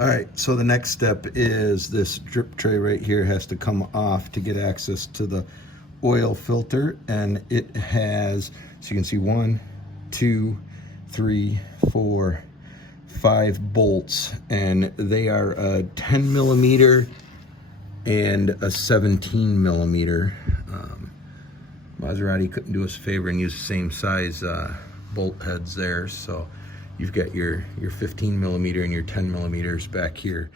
All right, so the next step is this drip tray right here has to come off to get access to the oil filter, and it has, so you can see 1, 2, 3, 4, 5 bolts, and they are a 10 millimeter and a 17 millimeter. Maserati couldn't do us a favor and use the same size bolt heads there, so you've got your 15 millimeter and your 10 millimeters back here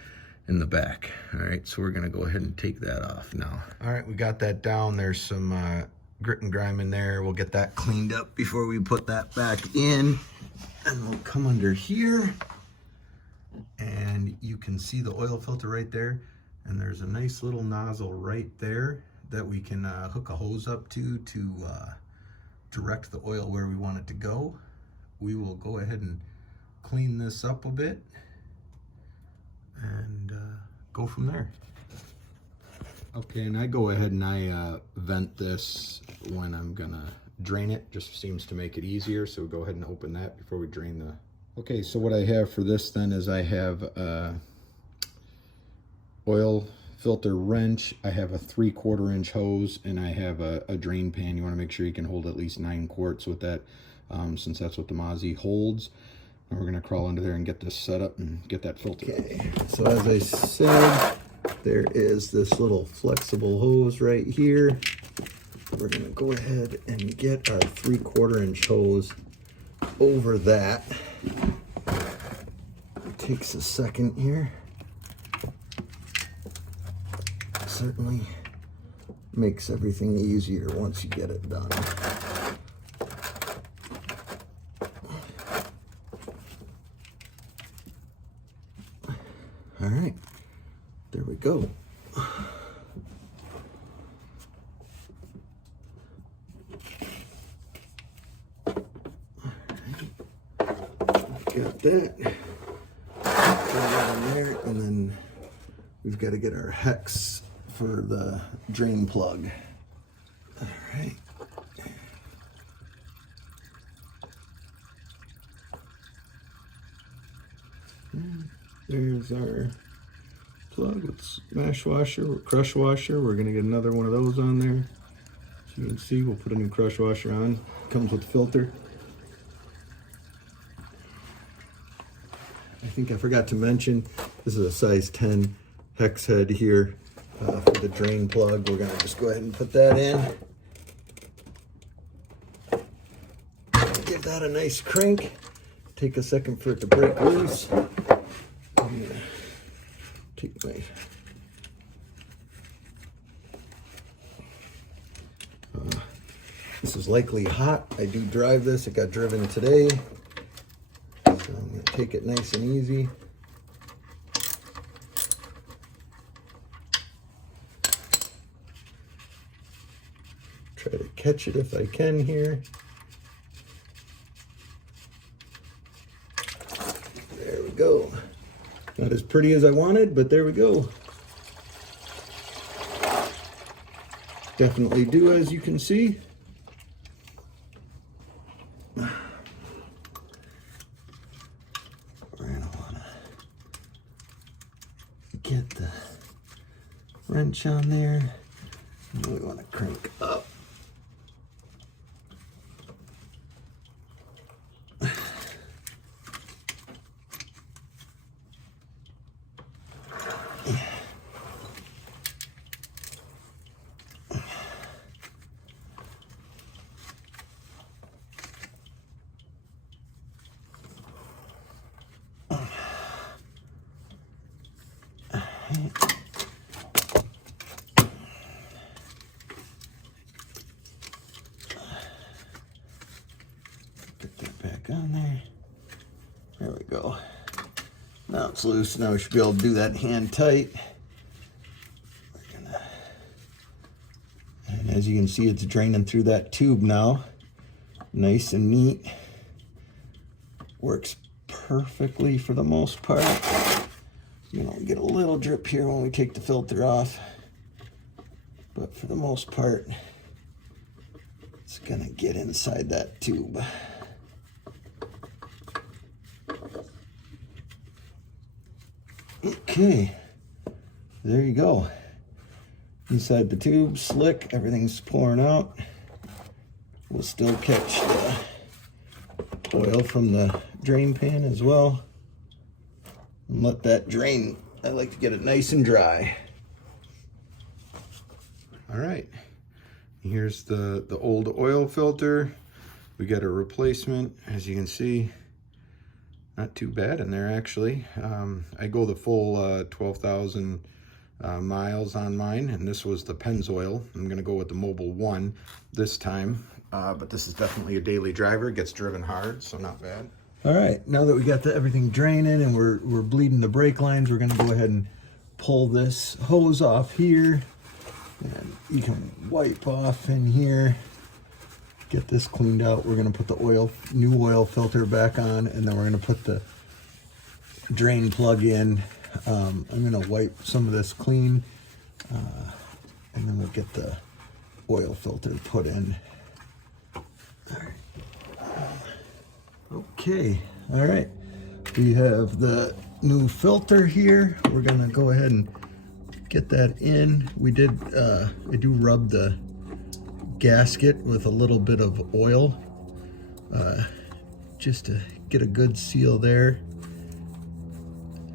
in the back. All right, so we're gonna go ahead and take that off now. All right, we got that down. There's some grit and grime in there. We'll get that cleaned up before we put that back in. And we'll come under here, and you can see the oil filter right there. And there's a nice little nozzle right there that we can hook a hose up to direct the oil where we want it to go. We will go ahead and clean this up a bit and go from there. Okay, and I go ahead and I vent this when I'm gonna drain it. Just seems to make it easier, so we'll go ahead and open that before we drain the... Okay, so what I have for this then is I have oil filter wrench, I have a 3/4 inch hose, and I have a drain pan. You want to make sure you can hold at least 9 quarts with that, since that's what the Mozzie holds. And we're going to crawl under there and get this set up and get that filter. Okay, so as I said, there is this little flexible hose right here. We're going to go ahead and get our 3/4 inch hose over that. It takes a second here. Certainly makes everything easier once you get it done. All right, there we go. Got that. Put that in there, and then we've got to get our hex for the drain plug. All right. And there's our plug with smash washer or crush washer. We're gonna get another one of those on there. So you can see, we'll put a new crush washer on. Comes with the filter. I think I forgot to mention, this is a size 10 hex head here. For the drain plug, we're gonna just go ahead and put that in. Give that a nice crank. Take a second for it to break loose. I'm gonna take my this is likely hot. I do drive this. It got driven today, so I'm gonna take it nice and easy. Try to catch it if I can here. There we go. Not as pretty as I wanted, but there we go. Definitely do, as you can see. We're gonna wanna get the wrench on there. And we wanna crank up. Get that back on there. There we go. Now it's loose. Now we should be able to do that hand tight. And as you can see, it's draining through that tube now. Nice and neat. Works perfectly for the most part. You know, get a little drip here when we take the filter off, but for the most part, it's gonna get inside that tube. Okay, there you go. Inside the tube, slick, everything's pouring out. We'll still catch the oil from the drain pan as well. And let that drain. I like to get it nice and dry. All right, here's the old oil filter. We got a replacement, as you can see. Not too bad in there, actually. I go the full 12,000 miles on mine, and this was the Pennzoil. I'm gonna go with the Mobile 1 this time, but this is definitely a daily driver. It gets driven hard, so not bad. All right, now that we got everything draining and we're bleeding the brake lines, we're gonna go ahead and pull this hose off here. And you can wipe off in here, get this cleaned out. We're gonna put the new oil filter back on, and then we're gonna put the drain plug in. I'm gonna wipe some of this clean, and then we'll get the oil filter put in. All right. Okay, all right. We have the new filter here. We're gonna go ahead and get that in. I do rub the gasket with a little bit of oil, just to get a good seal there.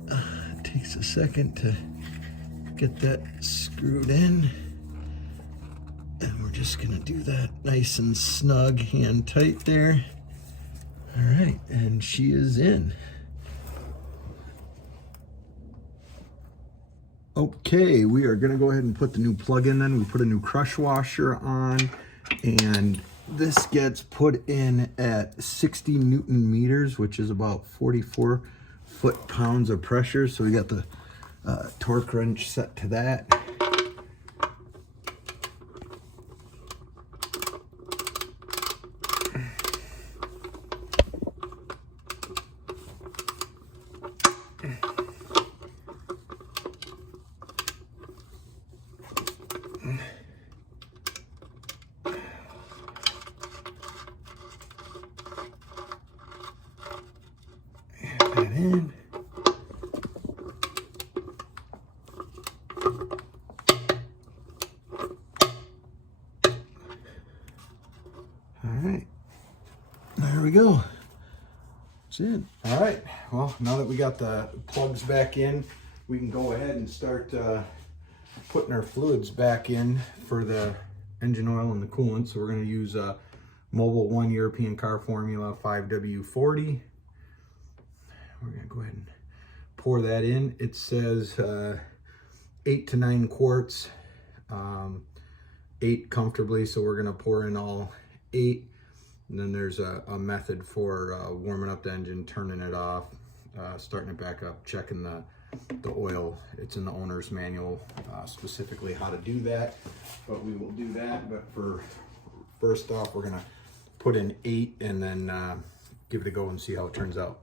It takes a second to get that screwed in. And we're just gonna do that nice and snug, hand tight there. All right, and she is in. Okay, we are gonna go ahead and put the new plug in then. We put a new crush washer on, and this gets put in at 60 Newton meters, which is about 44 foot-pounds of pressure. So we got the torque wrench set to that. That in. All right, there we go. That's it. All right, well, now that we got the plugs back in, we can go ahead and start putting our fluids back in for the engine oil and the coolant. So we're going to use Mobile 1 European Car Formula 5W40. We're going to go ahead and pour that in. It says 8 to 9 quarts, 8 comfortably, so we're going to pour in all 8. And then there's a method for warming up the engine, turning it off, starting it back up, checking the oil. It's in the owner's manual, specifically how to do that, but we will do that. But for first off, we're going to put in 8 and then give it a go and see how it turns out.